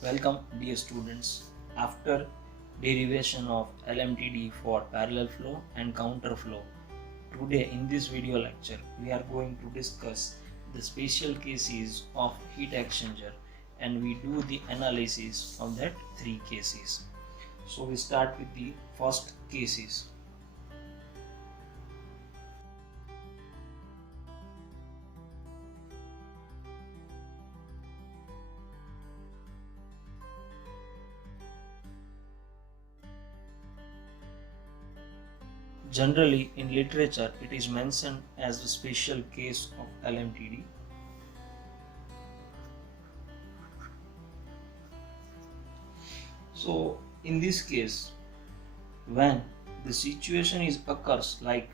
Welcome dear students. After derivation of LMTD for parallel flow and counter flow, today in this video lecture we are going to discuss the special cases of heat exchanger and we do the analysis of that three cases. So we start with the first cases. Generally, in literature, it is mentioned as a special case of LMTD. So, in this case, when the situation is occurs like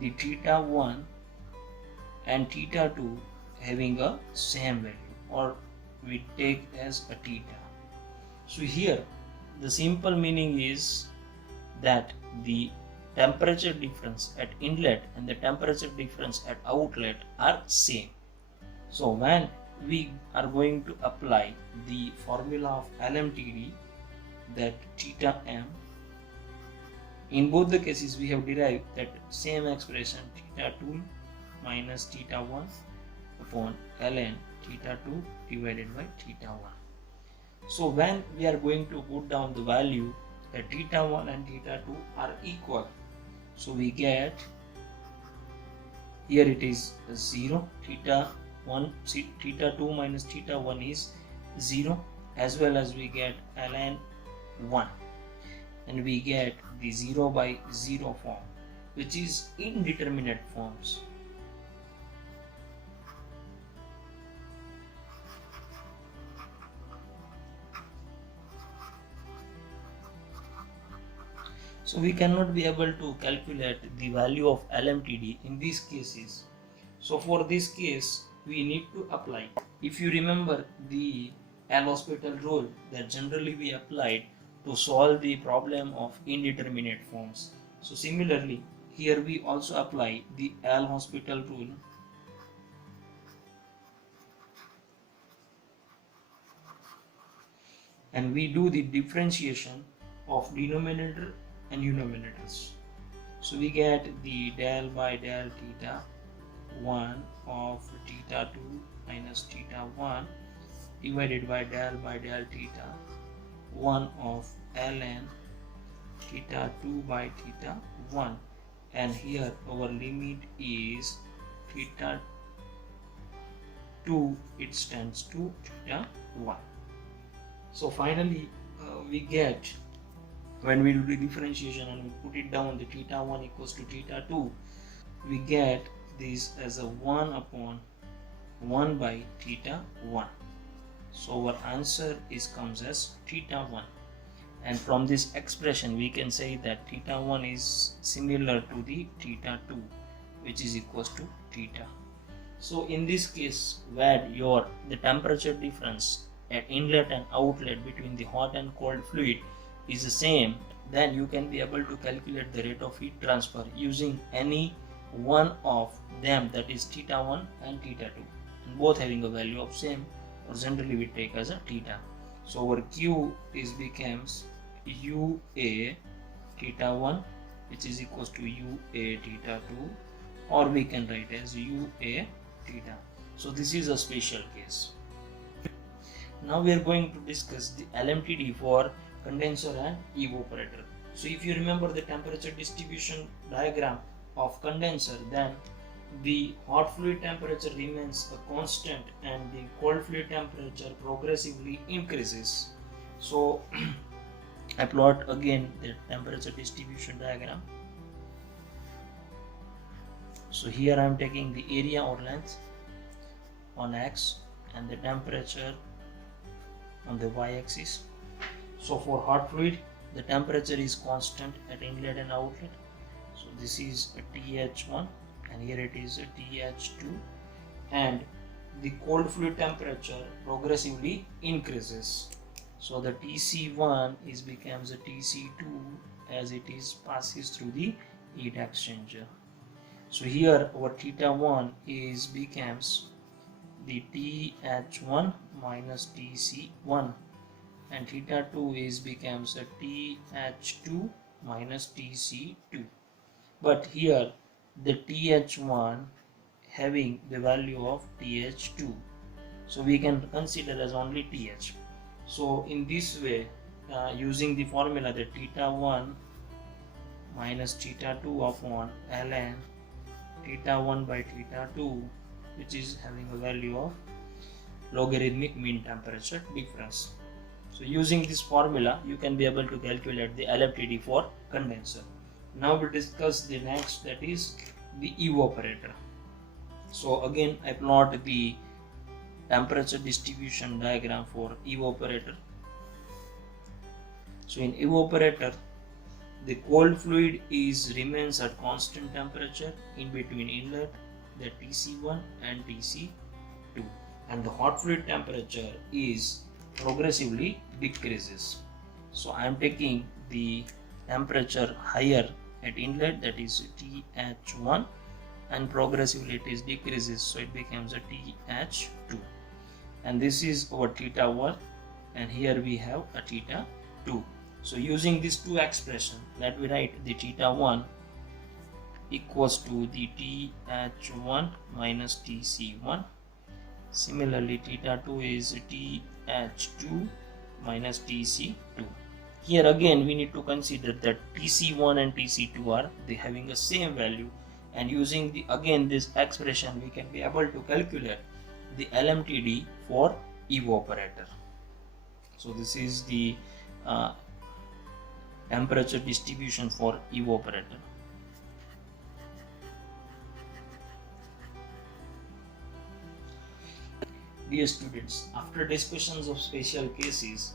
the theta 1 and theta 2 having a same value, or we take as a theta. So, here the simple meaning is that the temperature difference at inlet and the temperature difference at outlet are same. So when we are going to apply the formula of LMTD, that theta m, in both the cases we have derived that same expression theta 2 minus theta 1 upon ln theta 2 divided by theta 1. So when we are going to put down the value that theta 1 and theta 2 are equal, so we get here it is 0, theta 1, theta 2 minus theta 1 is 0, as well as we get ln 1, and we get the 0 by 0 form, which is indeterminate forms. So we cannot be able to calculate the value of LMTD in these cases. So for this case, we need to apply. If you remember the L'Hospital rule that generally we applied to solve the problem of indeterminate forms. So similarly, here we also apply the L'Hospital rule. And we do the differentiation of denominator and numerators. So we get the del by del theta 1 of theta 2 minus theta 1 divided by del theta 1 of ln theta 2 by theta 1, and here our limit is theta 2, it stands to theta 1. So finally we get, when we do the differentiation and we put it down, the theta 1 equals to theta 2, we get this as a 1 upon 1 by theta 1. So our answer comes as theta 1, and from this expression we can say that theta 1 is similar to the theta 2, which is equals to theta. So in this case, where the temperature difference at inlet and outlet between the hot and cold fluid is the same, then you can be able to calculate the rate of heat transfer using any one of them, that is theta 1 and theta 2, and both having a value of same, or generally we take as a theta. So our Q becomes UA theta 1, which is equals to UA theta 2, or we can write as UA theta. So this is a special case. Now we are going to discuss the LMTD for condenser and evaporator. So if you remember the temperature distribution diagram of condenser, then the hot fluid temperature remains a constant and the cold fluid temperature progressively increases. So I plot again the temperature distribution diagram. So here I am taking the area or length on x and the temperature on the y-axis. So for hot fluid, the temperature is constant at inlet and outlet. So this is a TH1 and here it is a TH2, and the cold fluid temperature progressively increases. So the TC1 becomes a TC2 as it passes through the heat exchanger. So here our theta 1 becomes the TH1 minus TC1 and theta 2 is becomes a TH2 minus TC2. But here the TH1 having the value of TH2, so we can consider as only TH. So in this way, using the formula that theta 1 minus theta 2 upon ln theta 1 by theta 2, which is having a value of logarithmic mean temperature difference. So using this formula, you can be able to calculate the LMTD for condenser. Now we discuss the next, that is the evaporator. So again, I plot the temperature distribution diagram for evaporator. So in evaporator, the cold fluid remains at constant temperature in between inlet, the TC1 and TC2, and the hot fluid temperature is progressively decreases. So I am taking the temperature higher at inlet, that is TH1, and progressively it is decreases, so it becomes a TH2, and this is our theta 1, and here we have a theta 2. So using these two expressions, let me write the theta 1 equals to the TH1 minus TC1. Similarly, theta 2 is TH2 minus TC2. Here again we need to consider that TC1 and TC2 are having the same value, and using this expression we can be able to calculate the LMTD for evaporator. So this is the temperature distribution for evaporator. Dear students, after discussions of special cases,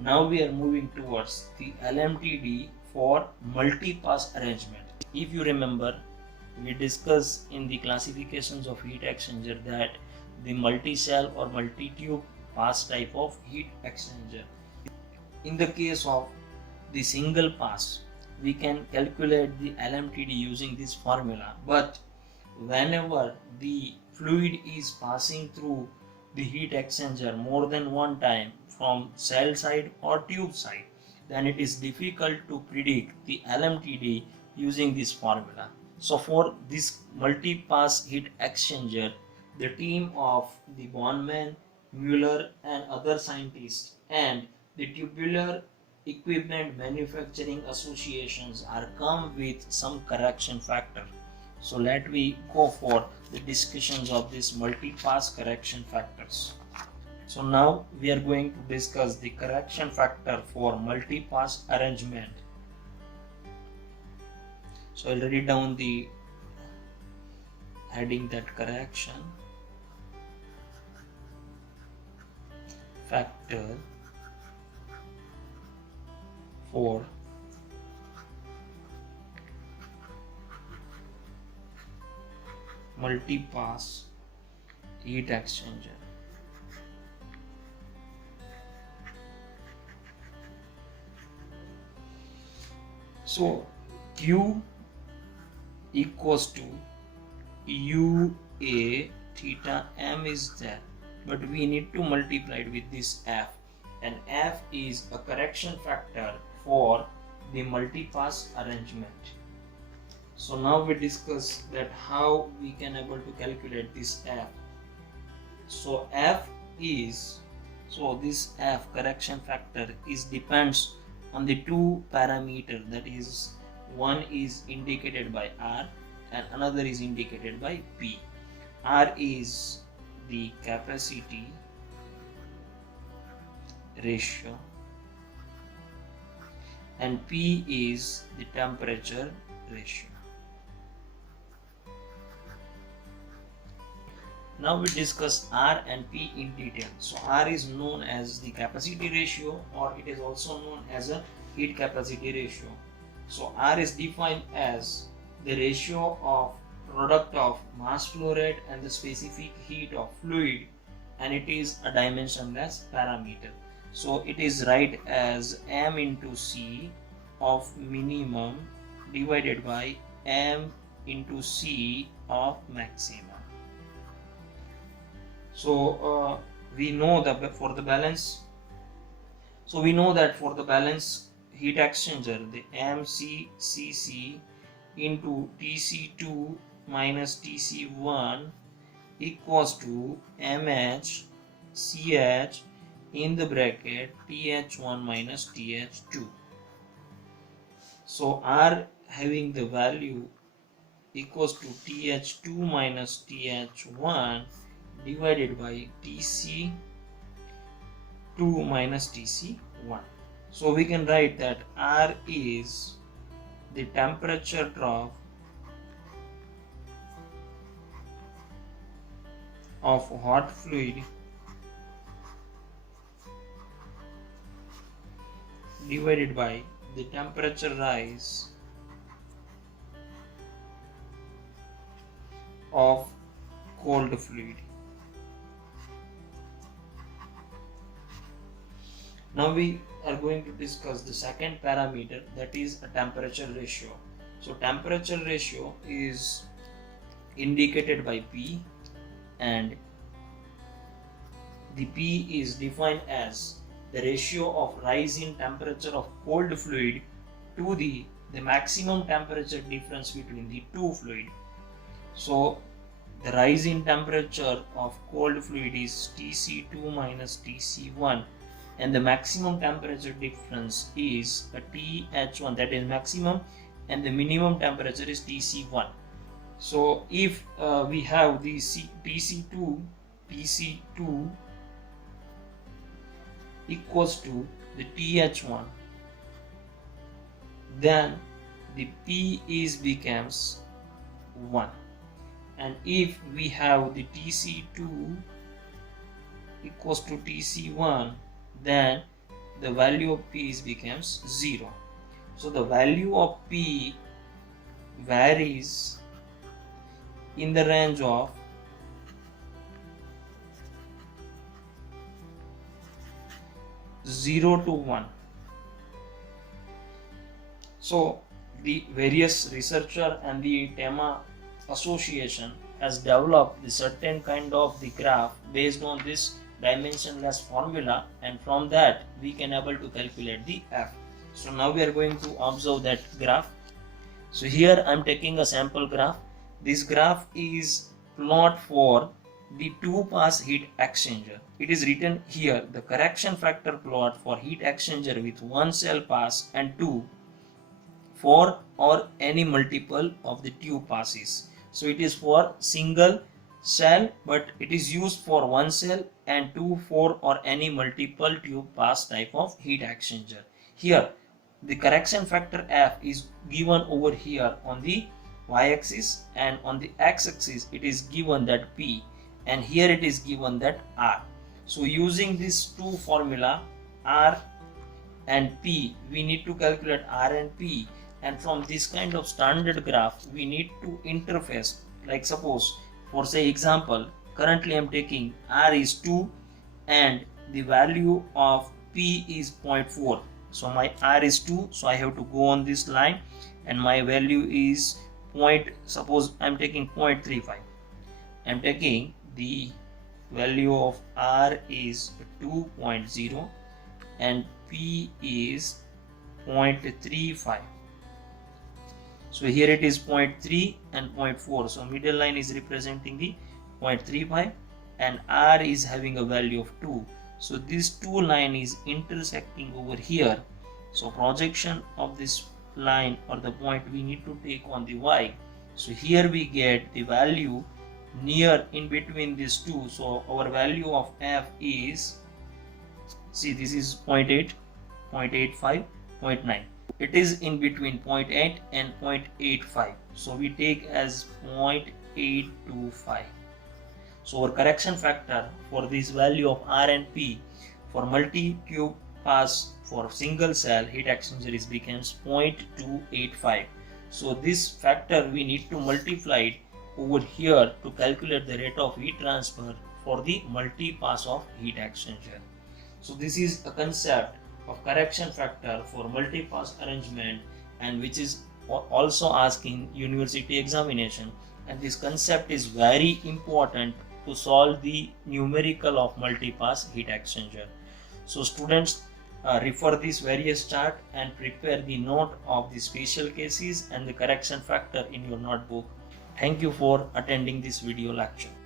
now we are moving towards the LMTD for multi-pass arrangement. If you remember, we discussed in the classifications of heat exchanger that the multi-cell or multi-tube pass type of heat exchanger. In the case of the single pass, we can calculate the LMTD using this formula, but whenever the fluid is passing through the heat exchanger more than one time from cell side or tube side, then it is difficult to predict the LMTD using this formula. So for this multi-pass heat exchanger, the team of the Bondman, Mueller and other scientists and the tubular equipment manufacturing associations are come with some correction factor. So let me go for the discussions of these multi-pass correction factors. So now we are going to discuss the correction factor for multi-pass arrangement. So I'll write down the heading that correction factor for multi-pass heat exchanger. So Q equals to UA theta M is there, but we need to multiply it with this F, and F is a correction factor for the multi-pass arrangement. So now we discuss that how we can able to calculate this F. So F is, so this F correction factor is depends on the two parameter, that is one is indicated by R and another is indicated by P. R is the capacity ratio and P is the temperature ratio. Now we discuss R and P in detail. So R is known as the capacity ratio, or it is also known as a heat capacity ratio. So R is defined as the ratio of product of mass flow rate and the specific heat of fluid, and it is a dimensionless parameter. So it is write as M into C of minimum divided by M into C of maximum. So we know that for the balance, So we know that for the balance heat exchanger, the MCCC into TC2 minus TC1 equals to MHCH in the bracket TH1 minus TH2. So R having the value equals to TH2 minus TH1 divided by TC2 minus TC1. So we can write that R is the temperature drop of hot fluid divided by the temperature rise of cold fluid. Now we are going to discuss the second parameter, that is a temperature ratio. So temperature ratio is indicated by P, and the P is defined as the ratio of rise in temperature of cold fluid to the maximum temperature difference between the two fluid. So the rise in temperature of cold fluid is TC2 minus TC1, and the maximum temperature difference is a TH1, that is maximum, and the minimum temperature is TC1. So if we have the TC2 equals to the TH1, then the P becomes 1. And if we have the TC2 equals to TC1, then the value of P becomes 0. So the value of P varies in the range of 0 to 1. So the various researcher and the TEMA association has developed the certain kind of the graph based on this dimensionless formula, and from that we can able to calculate the F. So now we are going to observe that graph. So here I am taking a sample graph. This graph is plot for the 2-pass heat exchanger. It is written here the correction factor plot for heat exchanger with 1 cell pass and 2, 4 or any multiple of the tube passes. So it is for single cell, but it is used for 1 cell and 2, 4 or any multiple tube pass type of heat exchanger. Here the correction factor F is given over here on the y-axis, and on the x-axis it is given that P, and here it is given that R. So using these two formula R and P, we need to calculate R and P, and from this kind of standard graph we need to interface. Like suppose for say example, currently I am taking R is 2 and the value of P is 0.4. So my R is 2, so I have to go on this line, and my value is suppose I am taking 0.35. I am taking the value of R is 2.0 and P is 0.35. So here it is 0.3 and 0.4. So middle line is representing the 0.35 and R is having a value of 2. So this two line is intersecting over here. So projection of this line or the point we need to take on the Y. So here we get the value near in between these two. So our value of F is, see this is 0.8, 0.85, 0.9. It is in between 0.8 and 0.85. So we take as 0.825. So our correction factor for this value of R and P for multi-tube pass for single cell heat exchanger becomes 0.285. So this factor we need to multiply it over here to calculate the rate of heat transfer for the multi-pass of heat exchanger. So this is a concept of correction factor for multi-pass arrangement, and which is also asked in university examination, and this concept is very important to solve the numerical of multi-pass heat exchanger. So students, refer these various chart and prepare the note of the special cases and the correction factor in your notebook. Thank you for attending this video lecture.